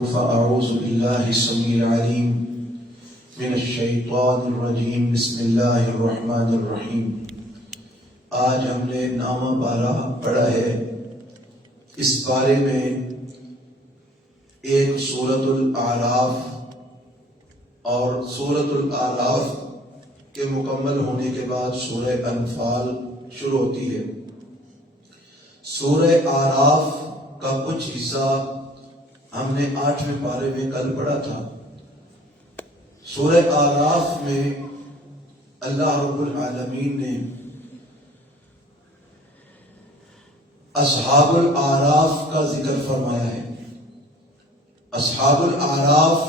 فأعوذ بالله السميع العليم من الشیطان الرجیم بسم اللہ الرحمن الرحیم۔ آج ہم نے نامہ پارہ پڑھا ہے۔ اس بارے میں ایک سورۃ الاعراف اور سورۃ الاعراف کے مکمل ہونے کے بعد سورہ انفال شروع ہوتی ہے۔ سورہ اعراف کا کچھ حصہ ہم نے 8ویں پارے میں کل پڑھا تھا۔ سورہ اعراف میں اللہ رب العالمین نے اصحاب الاعراف کا ذکر فرمایا ہے۔ اصحاب الاعراف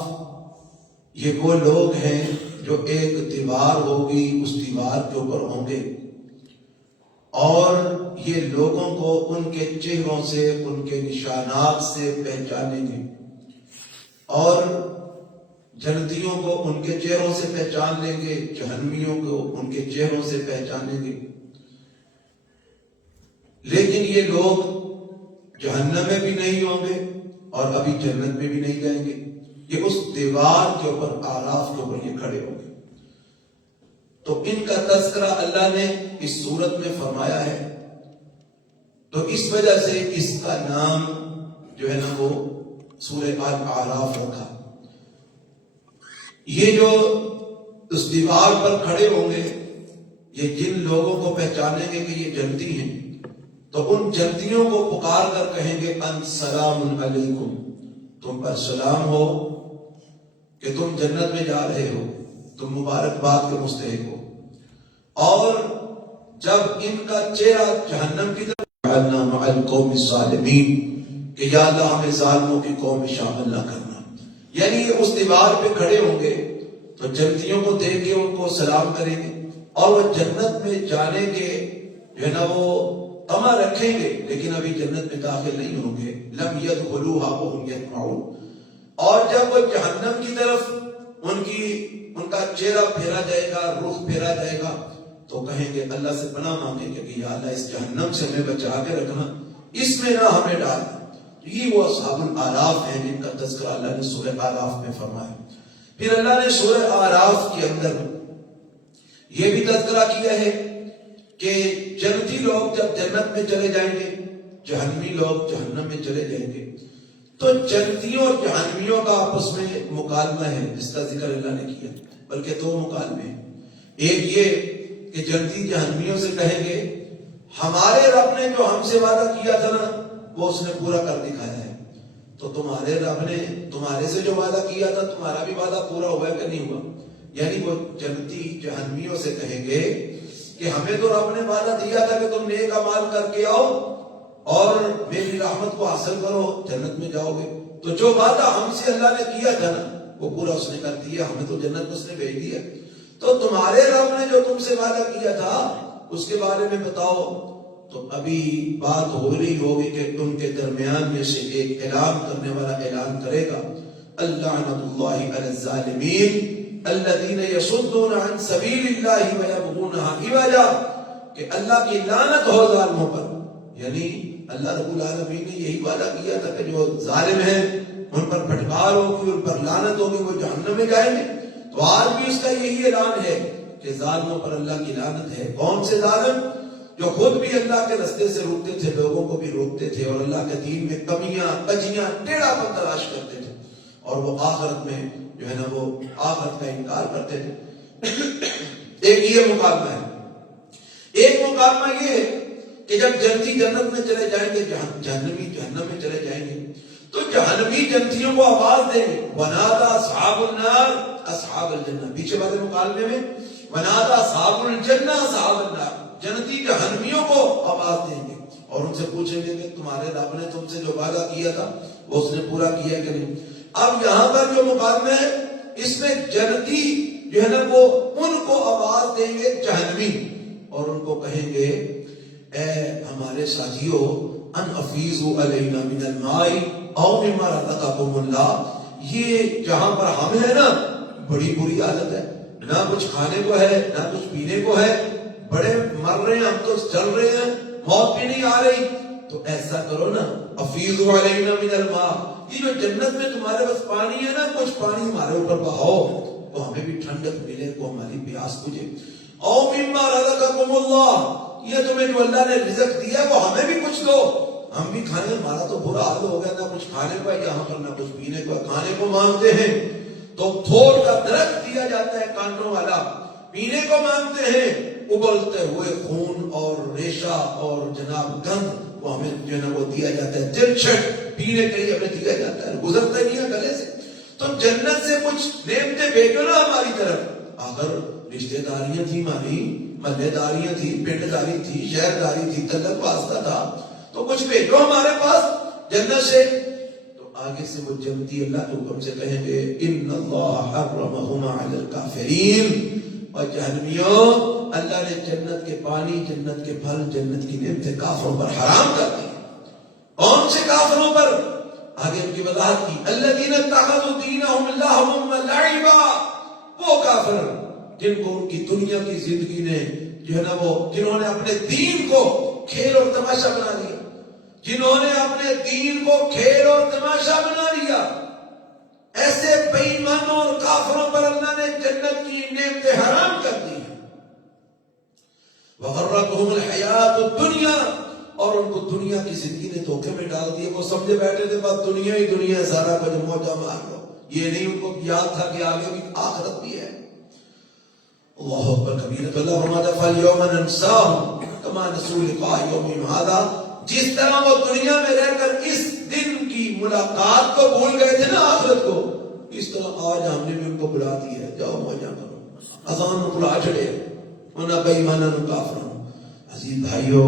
یہ وہ لوگ ہیں جو ایک دیوار ہوگی، اس دیوار کے اوپر ہوں گے اور یہ لوگوں کو ان کے چہروں سے، ان کے نشانات سے پہچانیں گے، اور جنتیوں کو ان کے چہروں سے پہچان لیں گے، جہنمیوں کو ان کے چہروں سے پہچانیں گے۔ لیکن یہ لوگ جہنم میں بھی نہیں ہوں گے اور ابھی جنت میں بھی نہیں جائیں گے۔ یہ اس دیوار کے اوپر، اعراف کے اوپر یہ کھڑے ہوں گے۔ تو ان کا تذکرہ اللہ نے اس صورت میں فرمایا ہے، تو اس وجہ سے اس کا نام جو ہے نا وہ سورہ الاعراف رکھا۔ یہ جو اس دیوار پر کھڑے ہوں گے، یہ جن لوگوں کو پہچانیں گے کہ یہ جنتی ہیں، تو ان جنتیوں کو پکار کر کہیں گے ان سلام علیکم، تم پر سلام ہو کہ تم جنت میں جا رہے ہو، تم مبارکباد کے مستحق ہو۔ اور جب ان کا چہرہ جہنم کی طرف جعلنا مع القوم الظالمین، کہ یا اللہ ہمیں ظالموں کی قوم میں شامل نہ کرنا، یعنی یہ اس دیوار پہ کھڑے ہوں گے تو جنتیوں کو دیکھ کے ان کو سلام کریں گے، اور وہ جنت میں جانے کے جو ہے نا وہ طمع رکھیں گے، لیکن ابھی جنت میں داخل نہیں ہوں گے۔ لم يدخلوها وهم يطمعون۔ اور جب وہ جہنم کی طرف ان کا چہرہ پھیرا جائے گا، رخ پھیرا جائے گا، تو کہیں گے، اللہ سے پناہ مانگیں گے کہ یا اللہ اس جہنم سے ہمیں بچا کے رکھنا، اس میں نہ ہمیں ڈالنا۔ یہ وہ اصحاب الاعراف ہیں جن کا تذکرہ اللہ نے سورہ اعراف میں فرمایا۔ پھر اللہ نے سورہ اعراف کے اندر یہ بھی تذکرہ کیا ہے کہ جنتی لوگ جب جنت میں چلے جائیں گے، جہنمی لوگ جہنم میں چلے جائیں گے، تو جنتیوں اور جہنمیوں کا آپس میں مکالمہ ہے جس کا ذکر اللہ نے کیا، بلکہ دو مکالمے ہیں۔ ایک یہ کہ جنتی جہنمیوں سے کہیں گے ہمارے رب نے جو ہم سے وعدہ کیا تھا نا وہ اس نے پورا کر دکھایا ہے، تو تمہارے رب نے تمہارے سے جو وعدہ کیا تھا تمہارا بھی وعدہ پورا ہوا ہے کہ نہیں ہوا؟ یعنی وہ جنتی جہنمیوں سے کہیں گے کہ ہمیں تو رب نے وعدہ دیا تھا کہ تم نیک اعمال کر کے آؤ اور میری رحمت کو حاصل کرو، جنت میں جاؤ گے، تو جو وعدہ ہم سے اللہ نے کیا تھا نا وہ پورا اس نے کر دیا، ہمیں تو جنت میں اس نے بھیج دیا، تو تمہارے رب نے جو تم سے وعدہ کیا تھا اس کے بارے میں بتاؤ۔ تو ابھی بات ہو رہی ہوگی کہ ان کے درمیان میں سے ایک اعلان کرنے والا اعلان کرے گا، لعنۃ اللہ علی الظالمین الذین یصدون عن سبیل اللہ ویبغونها عوجا، کہ اللہ کی لعنت ہو ظالموں پر۔ یعنی اللہ رب العالمین نے یہی وعدہ کیا تھا کہ جو ظالم ہیں ان پر پھٹکار ہوگی، ان پر لعنت ہوگی، وہ جہنم میں جائیں گے۔ تو آج بھی اس کا یہی اعلان ہے کہ ظالموں پر اللہ کی لعنت ہے۔ کون سے ظالم؟ جو خود بھی اللہ کے رستے سے روکتے تھے، لوگوں کو بھی روکتے تھے، اور اللہ کے دین میں کمیاں، کجیاں، ٹیڑھا پن تلاش کرتے تھے، اور وہ آخرت میں جو ہے نا وہ آخرت کا انکار کرتے تھے۔ ایک یہ مکالمہ ہے۔ ایک مکالمہ یہ ہے کہ جب جنتی جنت میں چلے جائیں گے، جہنمی جہنم میں چلے جائیں گے، تو جہنمی جنتیوں کو آواز دیں گے، ونادى اصحاب النار اصحاب الجنہ۔ پیچھے والے مکالمے میں ونادى اصحاب الجنہ اصحاب النار، جنتی جہنمیوں کو آواز دیں گے اور ان سے پوچھیں گے کہ تمہارے رب نے تم سے جو وعدہ کیا تھا وہ اس نے پورا کیا کہ نہیں۔ اب یہاں پر جو مکالمہ ہے اس میں جنتی جو ہے نا وہ ان کو آواز دیں گے جہنمی، اور ان کو کہیں گے اے ہمارے ساتھیو ان افیضوا علینا من الماء او مما رزقکم اللہ، یہ جہاں پر ہم ہیں نا بڑی بری حالت ہے، نہ کچھ کھانے کو ہے نہ کچھ پینے کو ہے، بڑے مر رہے ہیں ہم، تو چل رہے ہیں، موت بھی نہیں آ رہی، تو ایسا کرو نا افیضوا علینا من الماء، یہ جو جنت میں تمہارے پاس پانی ہے نا، کچھ پانی ہمارے اوپر بہاؤ تو ہمیں بھی ٹھنڈک ملے، کو ہماری پیاس بجھے۔ او مما رزقکم اللہ، یہ تمہیں جو اللہ نے رزق دیا وہ ہمیں بھی کچھ دو، ہم بھی کھانے۔ ہمارا تو برا حال ہو گیا، نہ کچھ کھانے کو یہاں پر نہ کچھ پینے کو، کھانے کو مانگتے ہیں تو تھوڑ کا درخت دیا جاتا ہے کانٹوں والا، پینے کو مانگتے ہیں ابلتے ہوئے خون اور ریشہ اور جناب گند، وہ ہمیں جو ہے نا وہ دیا جاتا ہے، دل چھٹ پینے کے لیے ہمیں دیا جاتا ہے، گزرتا نہیں ہے گلے سے۔ تو جنت سے کچھ نعمتیں بھیجو نا ہماری طرف۔ اگر رشتہ داریاں تھی ہماری، محلے داریاں تھی، پنڈ داری تھی، شہر داری تھی، تعلق واسطہ تھا، تو کچھ بھیجو ہمارے پاس جنت سے۔ تو آگے سے وہ جنتی اللہ کے حکم سے کہیں گے ان اللہ حرمہما علی الکافرین، اور جہنمیوں اللہ نے جنت کے پانی، جنت کے پھل، جنت کی نعمتیں کافروں پر حرام کر دی۔ کون سے کافروں پر؟ آگے ان کی وضاحت کی، الذین اتخذوا دینہم لہوا ولعبا، وہ کافر جن کو ان کی دنیا کی زندگی نے جو ہے نا وہ، جنہوں نے اپنے دین کو کھیل اور تماشا بنا لیا، جنہوں نے اپنے دین کو کھیل اور تماشا بنا لیا، ایسے بے ایمانوں اور کافروں پر اللہ نے جنت کی نعمتیں حرام کر دی ہیں۔ وغرتہم الحیات الدنیا، اور ان کو دنیا کی زندگی نے دھوکے میں ڈال دیا، وہ سمجھے بیٹھے تھے بس دنیا ہی دنیا، سارا کچھ موجہ مار لو، یہ نہیں ان کو یاد تھا کہ آگے بھی آخرت بھی ہے۔ اللہ اکبر کبیرہ۔ تو اللہ فرماتا ہے فَالْيَوْمَ نَنْسَاهُمْ كَمَا نَسُوا لِقَاءَ يَوْمِهِمْ هَذَا، جس طرح وہ دنیا میں رہ کر اس دن کی ملاقات کو بھول گئے تھے نا، آخرت کو، اس طرح آج ہم نے بھی ان کو بلا دیا ہے، جاؤ موجہ کرو، اذان بلا چھڑے انہاں بے ایماناں نوں کافراں۔ عزیز بھائیو،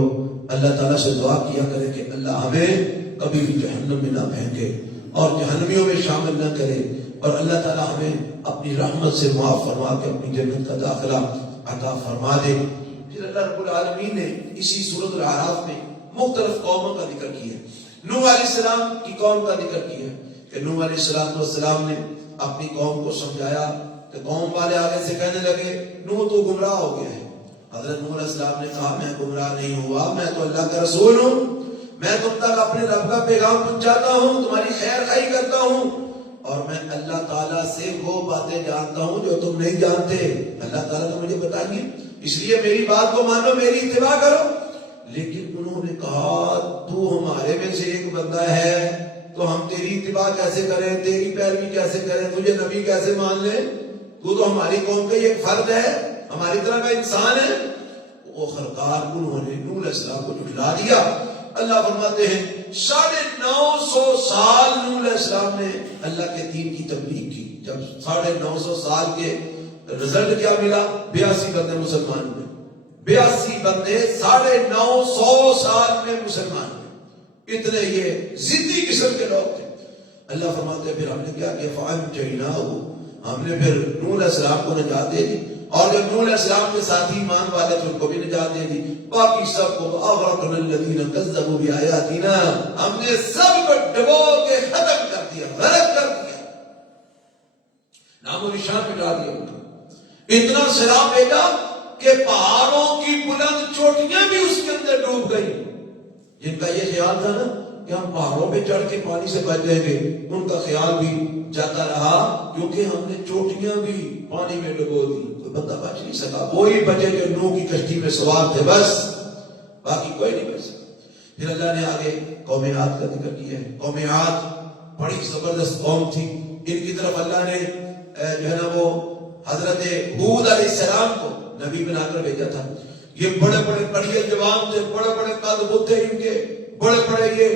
اللہ تعالیٰ سے دعا کیا کرے کہ اللہ ہمیں کبھی بھی جہنم میں نہ پھینکے اور جہنمیوں میں شامل نہ کرے، اور اللہ تعالیٰ ہمیں اپنی رحمت سے معاف فرما کے اپنی جنت کا داخلہ عطا فرما دے۔ پھر اللہ رب العالمین نے اسی سورۃ الاعراف میں مختلف قوموں کا ذکر کیا ہے۔ نوح علیہ السلام کی قوم کا ذکر کیا ہے کہ نوح علیہ السلام نے اپنی قوم کو سمجھایا کہ قوم والے آگے سے کہنے لگے نوح تو گمراہ ہو گیا ہے۔ حضرت نوح علیہ السلام نے کہا میں گمراہ نہیں ہوا، میں تو اللہ کا رسول ہوں، میں تم تک اپنے رب کا پیغام پہنچاتا ہوں، تمہاری خیر خواہی کرتا ہوں، اور میں اللہ تعالیٰ سے وہ باتیں جانتا ہوں جو تم نہیں جانتے، اللہ تعالیٰ نے مجھے بتائیے، اس لیے میری بات کو مانو، میری اتباع کرو۔ لیکن انہوں نے کہا تو ہمارے میں سے ایک بندہ ہے تو ہم تیری اتباع کیسے کریں، تیری پیروی کیسے کریں، تجھے نبی کیسے مان لیں، تو ہماری قوم کا ایک فرد ہے، ہماری طرح کا انسان ہے۔ وہ خرکار انہوں نے نوح علیہ السلام کو جھٹلا دیا۔ اللہ فرماتے ہیں 950 سال نوح علیہ السلام نے اللہ کے دین کی تبلیغ کی، جب 950 سال کے رزلٹ کیا ملا، 82 بندے مسلمان ہوئے، 82 بندے 950 سال میں مسلمان ہوئے، اتنے یہ ضدی قسم کے لوگ تھے۔ اللہ فرماتے ہیں پھر ہم نے کیا کیا، فَأَنْجَيْنَاهُ، ہم نے پھر نوح علیہ السلام کو نجات دے دی، اور جب نوح علیہ السلام کے ساتھی ایمان والے تھے ان کو بھی نجات دے دی، باقی سب کو اغرقنا الذین کذبوا بآیاتنا، ہم نے سب کو ڈبو کے ختم کر دیا، غرق کر دیا، نام و نشان مٹا دیا ان کا۔ اتنا سیلاب بھیجا کہ پہاڑوں کی بلند چوٹیاں بھی اس کے اندر ڈوب گئی۔ جن کا یہ خیال تھا نا کہ ہم پہاڑوں پہ چڑھ کے پانی سے بچ جائیں گے، ان کا خیال بھی جاتا رہا، کیونکہ ہم نے چوٹیاں بھی پانی میں ڈبو دی، کوئی بندہ بچ نہیں سکا، وہی بچے جو نوح کی کشتی میں سوار تھے، بس باقی کوئی نہیں بچ سکا۔ پھر اللہ نے آگے قوم عاد کا ذکر کیا ہے۔ قوم عاد بڑی زبردست قوم تھی، ان کی طرف اللہ نے جو ہے نا وہ حضرت ہود علیہ السلام کو نبی بنا کر بھیجا تھا۔ یہ بڑے بڑے کڑیے جوان تھے، بڑے بڑے قد بد تھے ان کے، بڑے بڑے یہ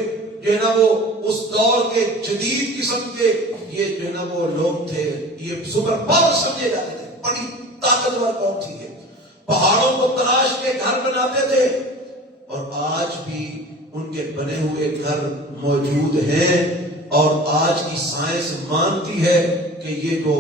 جو ہے نا وہ اس دور کے جدید قسم کے یہ جو ہے نا وہ لوگ تھے، یہ سپر پاور سمجھے جاتے تھے، بڑی طاقتور قوم تھی یہ، پہاڑوں کو تراش کے گھر بناتے تھے، اور آج بھی ان کے بنے ہوئے گھر موجود ہیں، اور آج کی سائنس مانتی ہے کہ یہ جو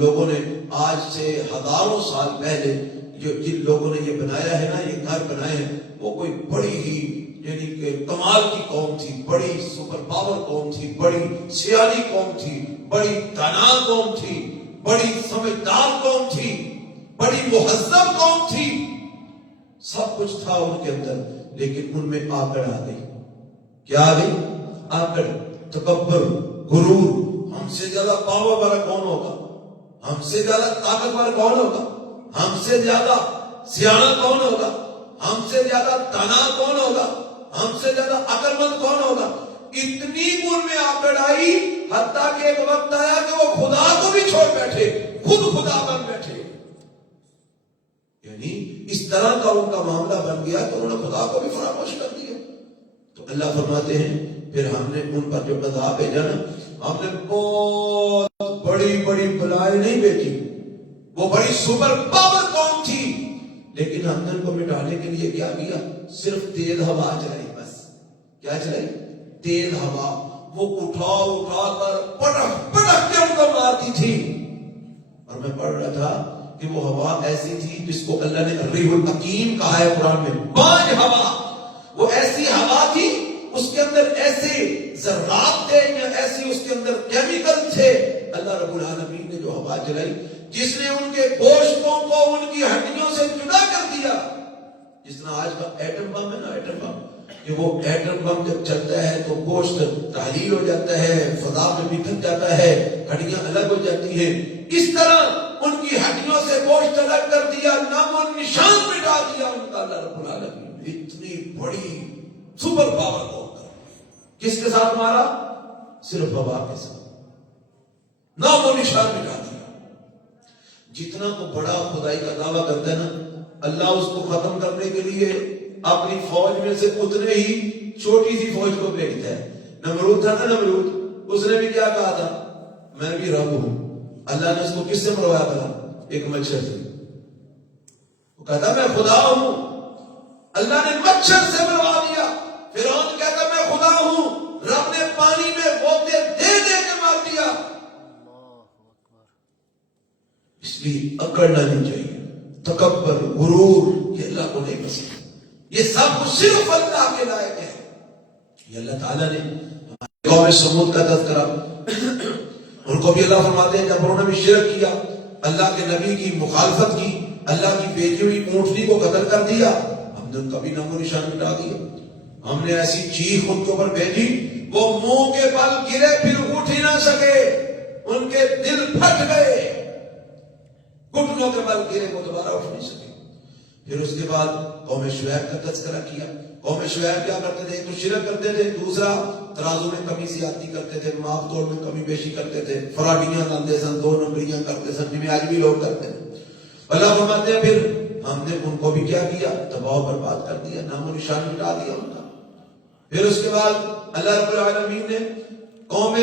لوگوں نے آج سے ہزاروں سال پہلے جو جن لوگوں نے یہ بنایا ہے نا، یہ گھر بنائے ہیں، وہ کوئی بڑی ہی یعنی کہ کمال کی قوم تھی، بڑی سپر پاور قوم تھی، بڑی سیاسی قوم تھی، بڑی دانا قوم تھی، بڑی سمجھدار قوم تھی، بڑی مہذب قوم تھی، سب کچھ تھا ان کے اندر، لیکن ان میں آکڑ آ گئی۔ کیا آ گئی؟ آکڑ، تکبر، غرور. ہم سے زیادہ پاور والا کون ہوگا, ہم سے زیادہ طاقتور کون ہوگا, ہم سے زیادہ سیاح کون ہوگا, ہم سے زیادہ دانا کون ہوگا, ہم سے زیادہ عقل مند کون ہوگا. اتنی ان میں آکڑ آئی حتیٰ کہ ایک وقت آیا کہ وہ خدا کو بھی چھوڑ بیٹھے, خود خدا بن بیٹھے. یعنی اس طرح کا ان کا معاملہ بن گیا کہ انہوں نے خدا کو بھی فراموش کر دیا. تو اللہ فرماتے ہیں پھر ہم نے ان پر جو عذاب بھیجا نا, ہم نے بہت بڑی بڑی بلائیں نہیں بھیجی. وہ بڑی سپر پاور قوم تھی, لیکن ہم نے ان کو مٹانے کے لیے کیا کیا, صرف تیز ہوا چلائی. بس کیا چلائی, تیز ہوا. وہ اٹھا اٹھا کر پٹک پٹک کے ان کو مارتی تھی. اور میں پڑھ رہا تھا کہ وہ ہوا ایسی تھی جس کو اللہ نے الریح الحکیم کہا ہے قرآن میں, باج ہوا. وہ ایسی ہوا تھی, اس کے اندر ایسے ذرات تھے یا ایسی اس کے اندر کیمیکل تھے. اللہ رب العالمین نے جو ہوا چلائی, جس نے ان کے گوشتوں کو ان کی ہڈیوں سے جدا کر دیا. جس طرح آج کا ایٹم بم ہے نا, ایٹم بم, کہ وہ ایٹم بم جب چلتا ہے تو گوشت تحلیل ہو جاتا ہے, فضا میں بکھر جاتا ہے, ہڈیاں الگ ہو جاتی ہیں. اس طرح ان کی ہڈیوں سے گوشت الگ کر دیا, نام و نشان مٹا دیا ان کا اللہ رب العالمین. اتنی بڑی سپر پاور کو کس کے ساتھ مارا, صرف ہوا کے ساتھ, نام و نشان مٹا دیا. جتنا کو بڑا خدائی کا دعویٰ کرتا ہے نا, اللہ اس کو ختم کرنے کے لیے اپنی فوج میں سے اتنے ہی چھوٹی سی فوج کو بھیجتا ہے. نمرود تھا نا, نمرود, اس نے بھی کیا کہا تھا, میں بھی رب ہوں. اللہ نے اس کو کس سے مروایا بلا, ایک مچھر سے. وہ کہتا میں خدا ہوں, اللہ نے مچھر سے مروا دیا. فرعون کہتا میں خدا ہوں, رب نے پانی میں بوتے دے دے کے مار دیا. اس لیے اکڑنا نہیں چاہیے, تکبر غرور یہ اللہ کو نہیں پسند. یہ سب کچھ صرف اللہ کے لائق ہے. یہ اللہ تعالیٰ نے قوم سمود کا تذکرہ, ان کو بھی اللہ فرماتے ہیں جب انہوں نے بھی شرک کیا, اللہ کے نبی کی مخالفت کی, اللہ کی بھیجی ہوئی اونٹنی کو قتل کر دیا, ہم نے ان کا بھی نام و نشان مٹا دیا. ہم نے ایسی چیخ ان کے اوپر بھیجی, وہ منہ کے بل گرے پھر اٹھ ہی نہ سکے, ان کے دل پھٹ گئے, گھٹنوں کے بل گرے وہ دوبارہ اٹھ نہیں سکے. پھر اس کے بعد قوم شعیب کا تذکرہ کیا. قوم شعیب کیا کرتے تھے, ایک تو شرک کرتے تھے, دوسرا ترازو میں کمی زیادتی کرتے تھے, ماپ توڑ میں کمی بیشی کرتے تھے, فراڈیاں لاندے سن, 2 نمبریاں کرتے سن, جنہیں آج بھی لوگ کرتے ہیں. اللہ فرماتے ہیں پھر ہم نے ان کو بھی کیا کیا, تباہ و برباد کر دیا, نام و نشان مٹا دیا ان کا. پھر اس کے بعد اللہ رب العالمین نے قوم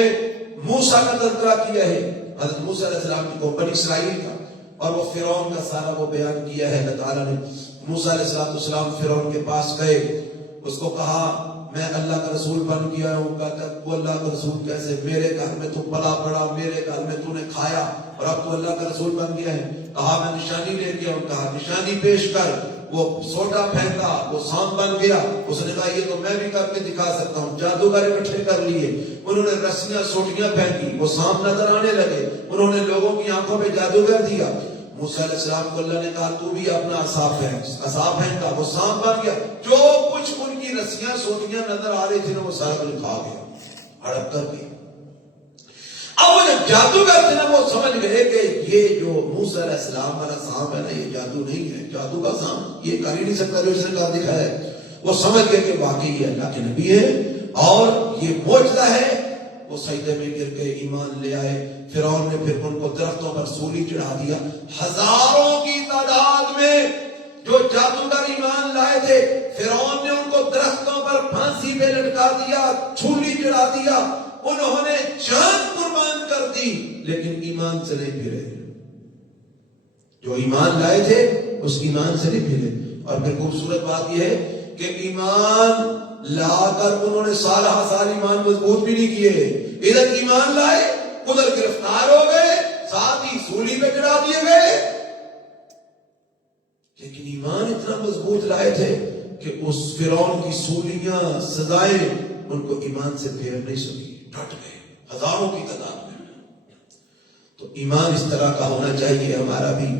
موسیٰ کا تذکرہ کیا ہے, حضرت موسیٰ علیہ السلام کی قوم بنی اسرائیل کا, اور وہ فرعون کا سارا وہ بیان کیا ہے. اللہ تعالیٰ نے موسیٰ علیہ السلام فرعون کے پاس گئے, اس کو کہا میں اللہ کا رسول بن گیا ہوں. کہتا وہ اللہ کا رسول کیسے, میرے گھر میں تو پلا پڑا, میرے گھر میں تو نے کھایا, اور اب تو اللہ کا رسول بن گیا ہے. کہا میں نشانی لے کے آؤں, کہا نشانی پیش کر. وہ سوٹا پھینکا, وہ سانپ بن گیا. اس نے کہا یہ تو میں بھی کر کے دکھا سکتا ہوں. جادوگر اکٹھے کر لیے, انہوں نے رسیاں سوٹیاں پھینکی, وہ سانپ نظر آنے لگے, انہوں نے لوگوں کی آنکھوں پہ جادو کر دیا. موسیٰ علیہ السلام کو اللہ نے کہا تو بھی اپنا عصا پھینکا, وہ سانپ بن گیا. جو کچھ ان کی رسیاں سوٹیاں نظر آ رہی تھی نا, وہ سارا کچھ کھا گیا, ہڑپ کر گیا. اب وہ جب جادوگر تھے نا, وہ سمجھ گئے کہ یہ جو موسیٰ علیہ السلام والا سانپ ہے نا, یہ جادو نہیں ہے, جادو کا سانپ یہ کر ہی نہیں سکتا جو اس نے کہا دکھا ہے. وہ سمجھ گئے کہ واقعی یہ اللہ کے نبی ہے اور یہ معجزہ ہے. وہ سجدے میں گر کے ایمان لے آئے. فرعون نے پھر ان کو درختوں پر سولی چڑھا دیا. ہزاروں کی تعداد میں جو جادوگر ایمان لائے تھے, فرعون نے ان کو درختوں پر پھانسی پہ لٹکا دیا, چھولی چڑھا دیا. انہوں نے جان قربان کر دی, لیکن ایمان سے نہیں پھرے. جو ایمان لائے تھے اس ایمان سے نہیں پھرے. اور پھر خوبصورت بات یہ ہے کہ ایمان لا کر انہوں نے سال ایمان مضبوط بھی نہیں کیے. ادھر ایمان لائے, ادھر گرفتار ہو گئے, ساتھ ہی سولی پہ چڑھا دیے گئے. لیکن ایمان اتنا مضبوط لائے تھے کہ اس فرعون کی سولیاں, سزائیں ان کو ایمان سے پھیر نہیں سکی, ڈٹ گئے ہزاروں کی تعداد میں. تو ایمان اس طرح کا ہونا چاہیے ہمارا بھی,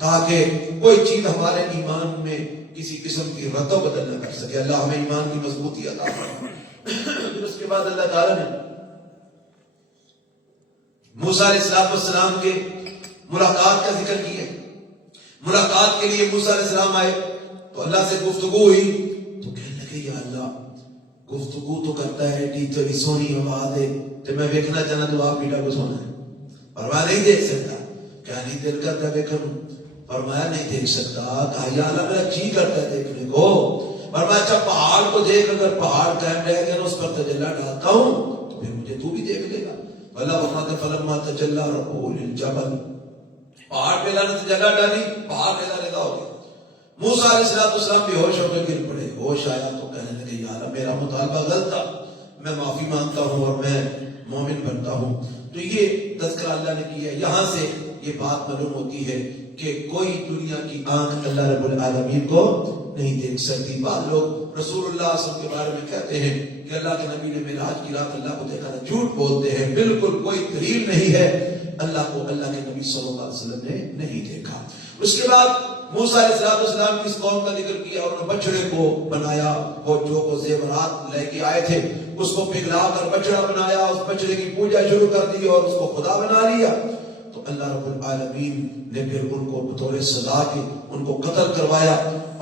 تاکہ کوئی چیز ہمارے ایمان میں کسی قسم کی رد و بدل نہ کر سکے. اللہ ہمیں ایمان کی مضبوطی عطا فرمائے. پھر اس کے بعد اللہ تعالیٰ نے موسیٰ علیہ السلام کے ملاقات کا ذکر کیا. ملاقات کے لیے موسیٰ علیہ السلام آئے تو اللہ سے گفتگو ہوئی تو کہنے لگے یا اللہ گفتگو تو کرتا ہے ٹی تیری سونی آواز ہے تے میں ویکھنا چاہنا تو آپ بیٹا کو سونا ہے. فرمایا نہیں دیکھ سکتا. کیا نہیں دل کرتا دیکھوں؟ فرمایا نہیں دیکھ سکتا. کہا یا اللہ میرا جی کرتا ہے دیکھنے کو. فرمایا اچھا پہاڑ کو دیکھ, اگر پہاڑ قائم رہ گیا اس پر تجلی ڈالتا ہوں تو پھر مجھے تو بھی دیکھ لے گا. اللہ فرماتا فلما تجلی ربہ للجبل, پہاڑ پہ اللہ نے تجلی ڈالی, پہاڑ پہ اللہ لگا ہو گیا. موسیٰ علیہ السلام بے ہوش ہو کے گر پڑے. ہوش آیا تو کہنے لگے یا اللہ میرا مطالبہ غلط تھا, میں معافی مانگتا ہوں اور میں مومن بنتا ہوں. تو یہ تذکرہ اللہ نے کیا. یہاں سے یہ بات معلوم ہوتی ہے کہ کوئی دنیا کی آنکھ اللہ رب العالمین کو نہیں دیکھ سکتی. بعض لوگ رسول اللہ صلی اللہ علیہ وسلم کے بارے میں کہتے ہیں کہ اللہ کے نبی نے معراج کی رات اللہ کو دیکھا تھا. جھوٹ بولتے ہیں, بالکل کوئی دلیل نہیں ہے. اللہ کو اللہ کے نبی صلی اللہ علیہ وسلم نے نہیں دیکھا. اس کے بعد موسیٰ علیہ السلام کی اس قوم کا ذکر کیا اور بچڑے کو بنایا. وہ جو کو زیورات لے کے آئے تھے اس کو پگھلا کر بچڑا بنایا, اس بچڑے کی پوجا شروع کر دی اور اس کو خدا بنا لیا. تو اللہ رب العالمین نے پھر ان کو بطور سزا کے ان کو قتل کروایا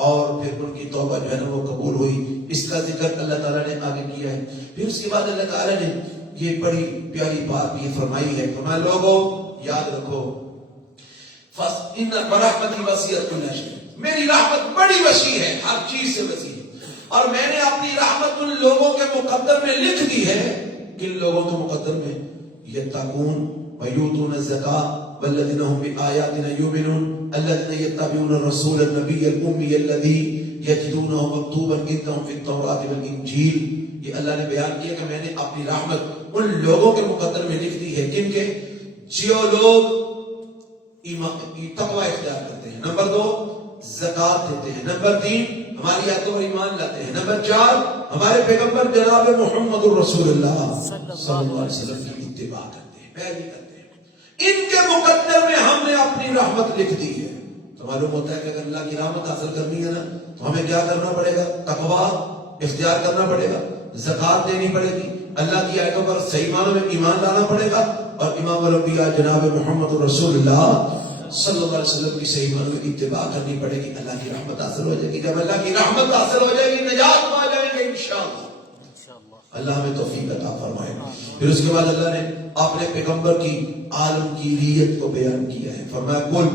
اور پھر ان کی توبہ جو ہے نا وہ قبول ہوئی. اس کا ذکر اللہ تعالیٰ نے آگے کیا ہے. پھر اس کے بعد اللہ تعالیٰ نے یہ بڑی پیاری بات یہ فرمائی ہے. فرمایا لوگوں یاد رکھو ان برحمتی وسیعت کل شیء, میری رحمت بڑی وسیع ہے, ہر چیز سے وسیع ہے. اور میں نے اپنی رحمت ان لوگوں کے مقدر میں لکھ دی ہے. کن لوگوں کے مقدر میں؟ یتقون ویؤتون الزکاۃ والذین هم بآیاتنا یؤمنون الذین یتبعون الرسول النبی الأمی الذی یجدونه مکتوبا عندهم فی التوراۃ والانجیل. یہ اللہ نے بیان کیا کہ میں نے اپنی رحمت ان لوگوں کے مقدر میں لکھ دی ہے. کن کے؟ جو لوگ تقوی اختیار کرتے ہیں. نمبر 2 زکات دیتے ہیں. نمبر 3 ہماری آیتوں پر ایمان لاتے ہیں. نمبر 4 ہمارے پیغمبر جناب محمد الرسول اللہ صلی اللہ علیہ وسلم کی اتباع کرتے ہیں, پیروی کرتے ہیں. ان کے مقدر میں ہم نے اپنی رحمت لکھ دی ہے. تو معلوم ہوتا ہے کہ اگر اللہ کی رحمت حاصل کرنی ہے نا تو ہمیں کیا کرنا پڑے گا؟ تقوی اختیار کرنا پڑے گا, زکات دینی پڑے گی, اللہ کی آیتوں پر صحیح معنوں میں ایمان لانا پڑے گا, اور امام الانبیاء جناب محمد رسول اللہ صلی اللہ علیہ وسلم کی صحیح معنوں میں اتباع کرنی پڑے گی. اللہ کی رحمت حاصل ہو جائے گی. جب اللہ کی رحمت حاصل ہو جائے گی نجات پا جائیں گے انشاءاللہ. اللہ ہمیں توفیق عطا فرمائے. پھر اس کے بعد اللہ نے اپنے پیغمبر کی عالمگیریت کو بیان کیا ہے. فرمایا کل,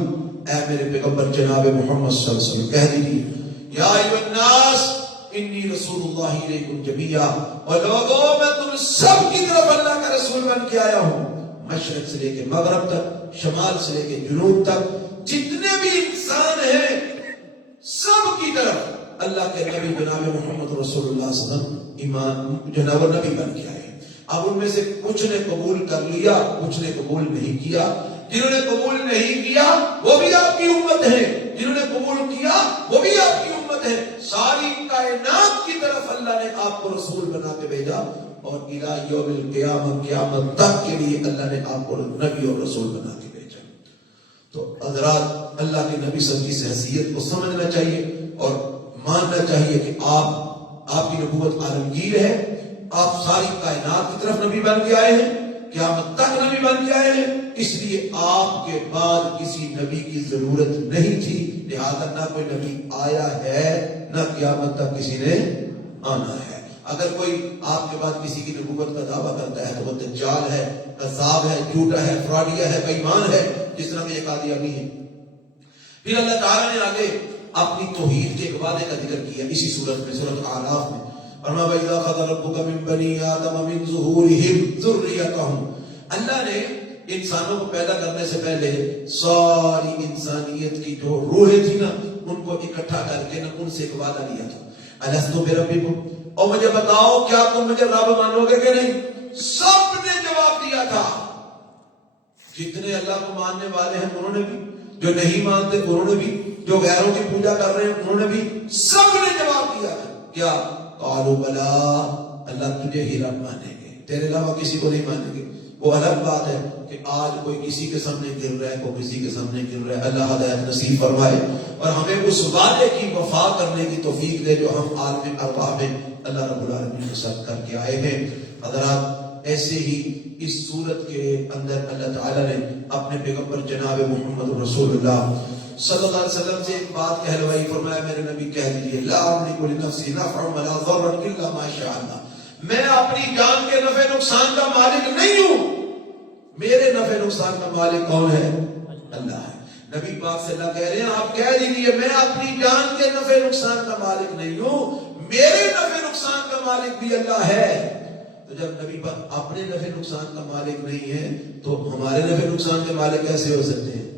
اے میرے پیغمبر جناب محمد صلی اللہ علیہ وسلم کہہ دیجیے یا ایھا الناس انی رسول اللہ علیکم جمیعا, اور لوگوں میں تم سب کی طرف اللہ کا رسول بن کے آیا ہوں. مشرق سے لے کے مغرب تک, شمال سے لے کے جنوب تک, جتنے بھی انسان ہیں سب کی طرف اللہ کے نبی جناب محمد رسول اللہ صلی اللہ علیہ وسلم ایمان جناب نبی بن کے آئے. اب ان میں سے کچھ نے قبول کر لیا, کچھ نے قبول نہیں کیا. جنہوں نے قبول نہیں کیا وہ بھی آپ کی امت ہے, جنہوں نے قبول کیا وہ بھی آپ کی امت ہے. ساری کائنات کی طرف اللہ نے آپ کو رسول بنا کے بھیجا, اور الہ یوم القیامہ قیامت تک کے لیے اللہ نے آپ کو نبی اور رسول بنا کے بھیجا. تو حضرات اللہ کے نبی صلی اللہ علیہ وسلم کی حیثیت کو سمجھنا چاہیے اور ماننا چاہیے کہ آپ کی نبوت عالمگیر ہے. آپ ساری کائنات کی طرف نبی بن کے آئے ہیں, قیامت تک نبی بن کے آئے ہیں. اس لیے آپ کے بعد کسی نبی کی ضرورت نہیں تھی, لہذا نہ کوئی نبی آیا ہے نہ قیامت تک کسی نے آنا ہے. اگر کوئی آپ کے بعد کسی کی نبوت کا دعویٰ کرتا ہے تو وہ دجال ہے, کذاب ہے, جھوٹا ہے, فراڈیا ہے, بے ایمان ہے, جس طرح کہ یہ قادیانی ہے. پھر اللہ تعالیٰ نے آگے اپنی توحید کے ایک وعدے کا ذکر کیا اسی سورت میں, سورۃ اعراف میں. فرمایا وَإِذَا أَخَذَ رَبُّكَ مِن بَنِي آدَمَ مِن ظُهُورِهِمْ ذُرِّيَّتَهُمْ, اللہ نے انسانوں کو پیدا کرنے سے پہلے ساری انسانیت کی جو روحیں تھی نا ان کو اکٹھا کر کے ان سے ایک وعدہ لیا تھا. الستو بربکم, اور مجھے بتاؤ کیا تم مجھے رب مانو گے کہ نہیں؟ سب نے جواب دیا تھا. جتنے اللہ کو ماننے والے ہیں انہوں نے بھی, جو نہیں مانتے انہوں نے بھی, جو غیروں کی پوجا کر رہے ہیں انہوں نے بھی, سب نے جواب دیا تھا. کیا؟ قالوا بلا, اللہ تجھے ہی رب مانیں گے, تیرے علاوہ کسی کو نہیں مانیں گے. وہ الگ بات ہے کہ آج کوئی کسی کے سامنے گر رہا ہے, کوئی کسی کے سامنے گر رہا ہے. اللہ ہدایت نصیب فرمائے اور ہمیں اس وعدے کی وفا کرنے کی توفیق دے جو ہم عالم ارواح میں اللہ رب العالمین کے ساتھ کر کے آئے ہیں. حضرات ایسے ہی اس صورت کے اندر اللہ تعالیٰ نے اپنے پیغمبر جناب محمد رسول اللہ صلی اللہ علیہ وسلم سے ایک بات کہلوائی. فرمایا میرے نبی کہہ دیجئے لا املک لنفسی نفعا ولا ضرا الا ما شاء اللہ. میں اپنی جان کے نفع نقصان کا مالک نہیں ہوں. میرے نفع نقصان کا مالک کون ہے؟ اللہ ہے. نبی پاک سے اللہ کہہ رہے ہیں آپ کہہ دیجئے میں اپنی جان کے نفع نقصان کا مالک نہیں ہوں, میرے نفع نقصان کا مالک بھی اللہ ہے. تو جب نبی پاک اپنے نفع نقصان کا مالک نہیں ہے تو ہمارے نفع نقصان کے مالک کیسے ہو سکتے ہیں؟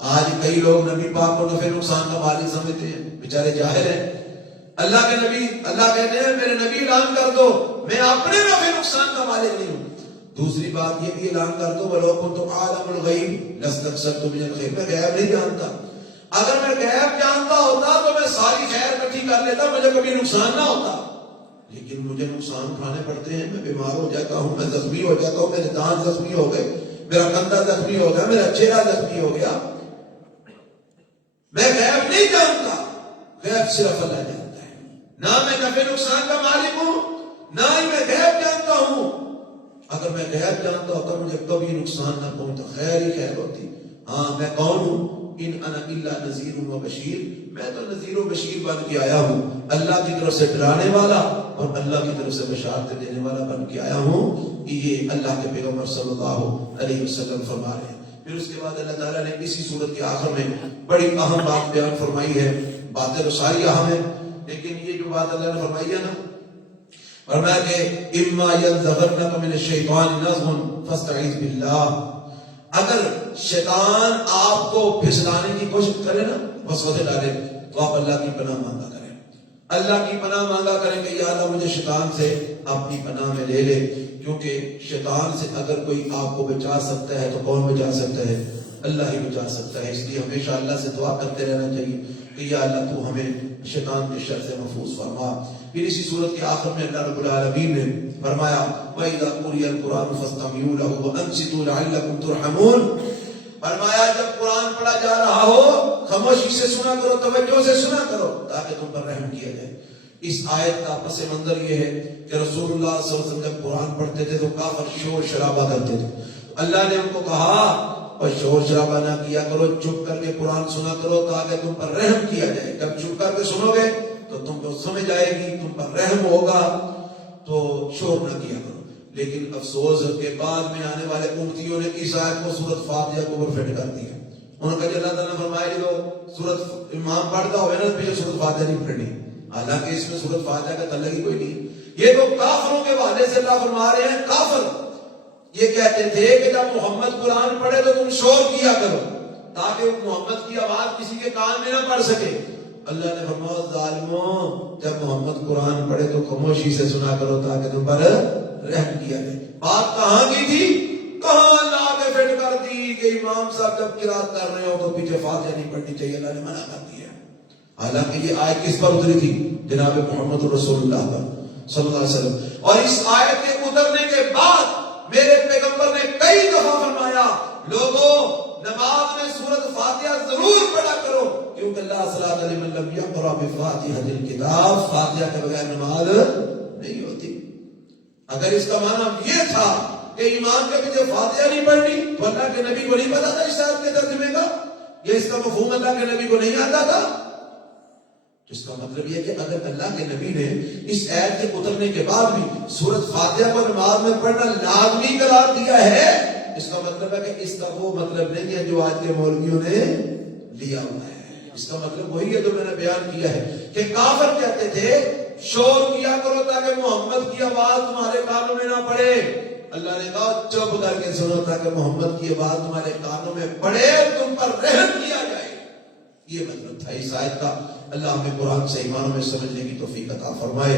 آج کئی لوگ نبی پاک کو نفع نقصان کا مالک سمجھتے ہیں, بیچارے جاہل ہیں. اللہ کے نبی اللہ کہتے ہیں میرے نبی اعلان کر دو میں اپنے نفع نقصان کا مالک نہیں ہوں. دوسری بات یہ بھی اعلان کر دو وَلَوْ كُنْتُ أَعْلَمُ الْغَيْبَ لَاسْتَكْثَرْتُ مِنَ الْخَيْرِ. میں غیب نہیں جانتا, اگر میں غیب جانتا ہوتا تو میں ساری خیر اکٹھی کر لیتا, مجھے کبھی نقصان نہ ہوتا. لیکن مجھے نقصان اٹھانے پڑتے ہیں, میں بیمار ہو جاتا ہوں, میں زخمی ہو جاتا ہوں, میرے دانت زخمی ہو گئے, میرا کندھا زخمی ہو گیا, میرا چہرہ زخمی ہو گیا. میں غیب نہیں جانتا, غیب صرف اللہ جانتا ہے. نہ میں نفع نقصان کا مالک ہوں, نہ ہی میں غیب جانتا ہوں. اگر میں غیب جانتا ہوتا مجھے کبھی نقصان نہ پہنچتا, خیر ہی خیر ہوتی. ہاں میں کون ہوں؟ ان انا الا نذیر و بشیر, میں تو نذیر و بشیر بن کے آیا ہوں, اللہ کی طرف سے ڈرانے والا اور اللہ کی طرف سے بشارت دینے والا بن کے آیا ہوں. یہ اللہ کے پیغمبر صلی اللہ علیہ وسلم فرما رہے ہیں. پھر اس کے بعد اللہ تعالیٰ نے اسی صورت کے آخر میں بڑی اہم بات بیان فرمائی ہے. باتیں تو ساری اہم ہیں, لیکن یہ جو بات اللہ نے فرمائی ہے نا, فرمایا کہ اما ينزغنك من الشیطان نزغ فاستعذ باللہ. اگر شیطان آپ کو پھسلانے کی کوشش کرے نا, وسوسے ڈالے, تو آپ اللہ کی پناہ مانگا کریں. اللہ کی پناہ مانگا کریں کہ یا اللہ مجھے شیطان سے اپنی پناہ میں لے لے, کیونکہ شیطان سے اگر کوئی آپ کو بچا سکتا ہے تو کون بچا سکتا ہے؟ اللہ ہی بچا سکتا ہے. اس لیے ہمیشہ اللہ سے دعا کرتے رہنا چاہیے کہ یا اللہ تو ہمیں شیطان کے شر سے محفوظ فرما. پھر اسی صورت کے آخر میں اللہ رب العالمین نے فرمایا وَإِذَا قُرِئَ الْقُرْآنُ فَاسْتَمِعُوا لَهُ وَأَنصِتُوا لَعَلَّكُمْ تُرْحَمُونَ. فرمایا جب قرآن پڑھا جا رہا ہو خاموشی سے سنا کرو, توجہ سے سنا کرو تاکہ تم پر رحم کیا جائے. اس آیت کا پس منظر یہ ہے کہ رسول اللہ صلی اللہ علیہ وسلم جب قرآن پڑھتے تھے تو کافر شور شرابہ کرتے تھے. اللہ نے ان کو کہا اور شور شرابہ نہ کیا کرو, چپ کر کے قرآن سنا کرو تاکہ تم پر رحم کیا جائے. جب چپ کر کے سنو گے تو تم کو سمجھ آئے گی, تم پر رحم ہوگا, تو شور نہ کیا کرو. لیکن افسوس کے بعد میں آنے والے امتیوں نے اس آیت کو سورۃ فاتحہ کو اوپر فٹ کر دیا. انہوں نے کہا اللہ تعالیٰ نے فرمایا جو سورۃ امام پڑھتا ہوئے نا پیچھے سورۃ فاتحہ نہیں پڑھنی, حالانکہ اس میں سورۃ فاتحہ کا تعلق ہی کوئی نہیں. یہ تو کافروں کے حوالے سے اللہ فرما رہے ہیں. کافر یہ کہتے تھے کہ جب محمد قرآن پڑھے تو تم شور کیا کرو تاکہ محمد کی آواز کسی کے کان میں نہ پڑ سکے. اللہ نے فرمایا ظالموں, جب محمد قرآن پڑھے تو خاموشی سے سنا کرو تاکہ تم پر رحم کیا جائے. بات کہاں کی تھی؟ کہاں لا کے فٹ کر دی کہ امام صاحب جب قرات کر رہے ہو تو پیچھے فاتحہ نہیں پڑھنی چاہیے, اللہ نے منع کر دیا. حالانکہ یہ آیت کس پر اتری تھی؟ جناب محمد رسول اللہ پر صلی اللہ علیہ وسلم. اور اس آیت کے اترنے کے بعد میرے پیغمبر نے کئی دفعہ فرمایا لوگوں نماز میں سورۃ فاتحہ ضرور پڑھا کرو, کیونکہ اللہ صلاۃ علیہ من لم یقرأ بفاتحۃ الکتاب, فاتحہ کے بغیر نماز نہیں ہوتی. اگر اس کا معنی یہ تھا کہ ایمان کے پیچھے فاتحہ نہیں پڑھنی تو اللہ کے نبی کو نہیں پتا تھا اس آیت کے ترجمے کا, یا اس کا مفہوم اللہ کے نبی کو نہیں آتا تھا. اس کا مطلب یہ کہ اگر اللہ کے نبی نے اس آیت کے اترنے کے بعد بھی سورۃ فاتحہ کو نماز میں پڑھنا لازمی قرار دیا ہے, اس کا مطلب ہے کہ اس کا وہ مطلب نہیں ہے جو آج کے مولویوں نے لیا ہوا ہے. اس کا مطلب وہی ہے جو میں نے بیان کیا ہے کہ کافر کہتے تھے شور کیا کرو تاکہ محمد کی آواز تمہارے کانوں میں نہ پڑے. اللہ نے کہا چپ کر کے سنو تاکہ محمد کی آواز تمہارے کانوں میں پڑے, تم پر رحم کیا جائے. یہ مطلب تھا اس آیت کا. اللہ ہمیں قرآن سے ایمانوں میں سمجھنے کی توفیق عطا فرمائے.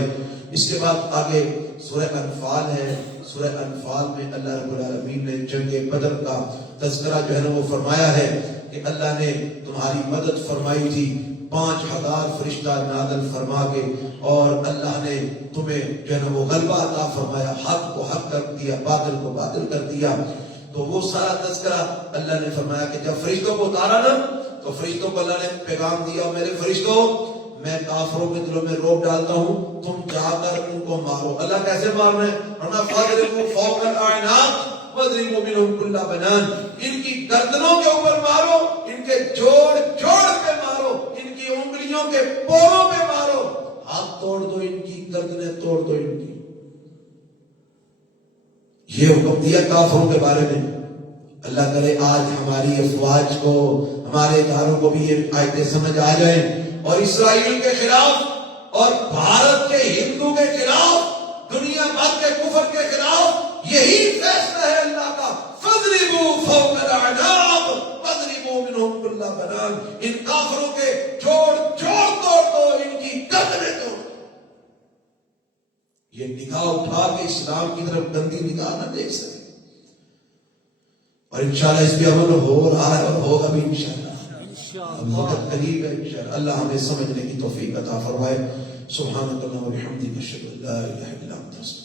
اس کے بعد آگے سورہ انفال ہے. سورہ انفال میں اللہ رب العالمین نے جنگ بدر کا تذکرہ جو ہے نا وہ فرمایا ہے کہ اللہ نے تمہاری مدد فرمائی تھی 5000 فرشتہ نازل فرما کے, اور اللہ نے تمہیں جو ہے نا وہ غلبہ عطا فرمایا, حق کو حق کر دیا, باطل کو باطل کر دیا. تو وہ سارا تذکرہ اللہ نے فرمایا کہ جب فرشتوں کو اتارا نا تو فرشتوں کو اللہ نے پیغام دیا, میرے فرشتوں میں کافروں کے دلوں میں روب ڈالتا ہوں، تم جا کر ان کو مارو۔ اللہ کیسے مارنا ہے؟ فَاضْرِبُوا فَوْقَ الْأَعْنَاقِ وَاضْرِبُوا مِنْهُمْ كُلَّ بَنَانٍ، ان کی گردنوں کے اوپر مارو، ان کے جوڑ جوڑ پہ مارو، ان کی انگلیوں کے پوروں پہ مارو، ہاتھ توڑ دو ان کی، گردنیں توڑ دو ان کی۔ یہ حکم دیا کافروں کے بارے میں۔ اللہ کرے آج ہماری افواج کو، ہمارے اداروں کو بھی یہ آیتیں سمجھ آ جائیں، اور اسرائیل کے خلاف اور بھارت کے ہندو کے خلاف، دنیا بھر کے کفر کے خلاف یہی فیصلہ ہے اللہ کا، فَاضْرِبُوا فَوْقَ الْأَعْنَاقِ وَاضْرِبُوا مِنْهُمْ كُلَّ بَنَانٍ، ان کافروں کے جوڑ جوڑ توڑ دو، ان کی گردنیں توڑ دو۔ یہ نگاہ اٹھا کے اسلام کی طرف گندی نگاہ نہ دیکھ سکے، اور انشاءاللہ اس پہ عمل ہو رہا ہے اور ہوگا بھی انشاءاللہ۔ وقت قریب ہے انشاءاللہ، اللہ ہمیں سمجھنے کی توفیق عطا فرمائے۔ سبحانک اللہم و بحمدک، اشہد ان لا الہ الا انت۔